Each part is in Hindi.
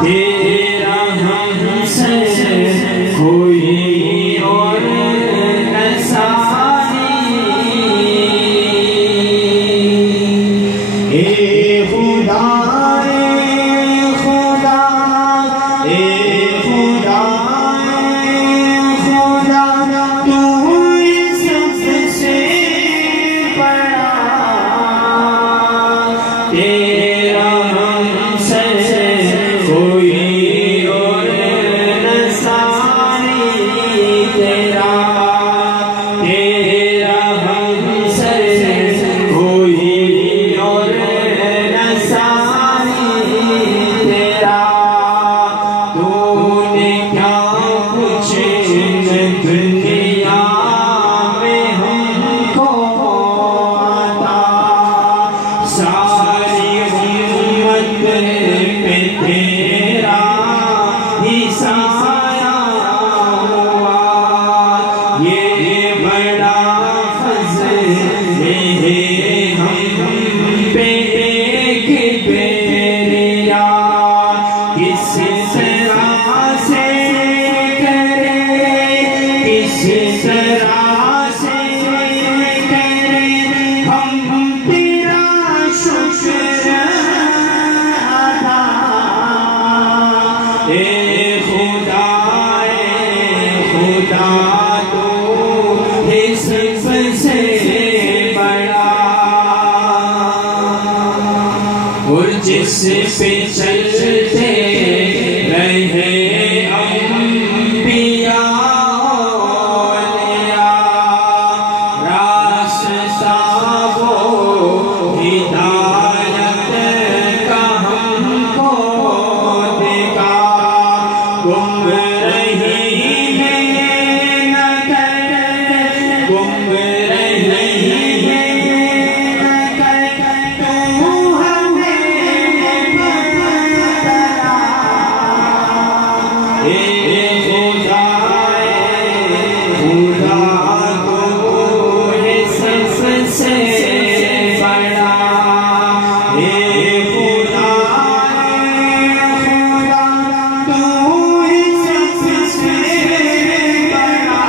तेरा हमसे कोई और नसानी, ए खुदा ए खुदा ए खुदा खुदा तू सबसे बड़ा, तेरा हमसे कोई और नसानी, तेरा तेरा हमसे कोई और नसानी, तेरा तूने क्या कुछ दुनिया में हमको आता, सारी उम्मत पे तेरा ही साया हुआ, ये बड़ा फज़ल है हम पे एक बेरिया, किस तरह से करे, किस तरह से करे हम तेरा शुक्र अदा, ए खुदा तू है सबसे बड़ा, और जिस पे चलते रहे अंबिया औलिया, रास्ता वो हिदायत का हमको देखा, गुमराही में न कर, गुमराही में न कर, तू हमें बता, ए खुदा तू है सबसे बड़ा, ए खुदा तू है सबसे बड़ा,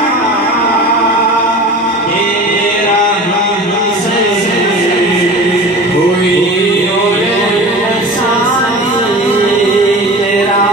तेरा हमसे कोई और नसानी, तेरा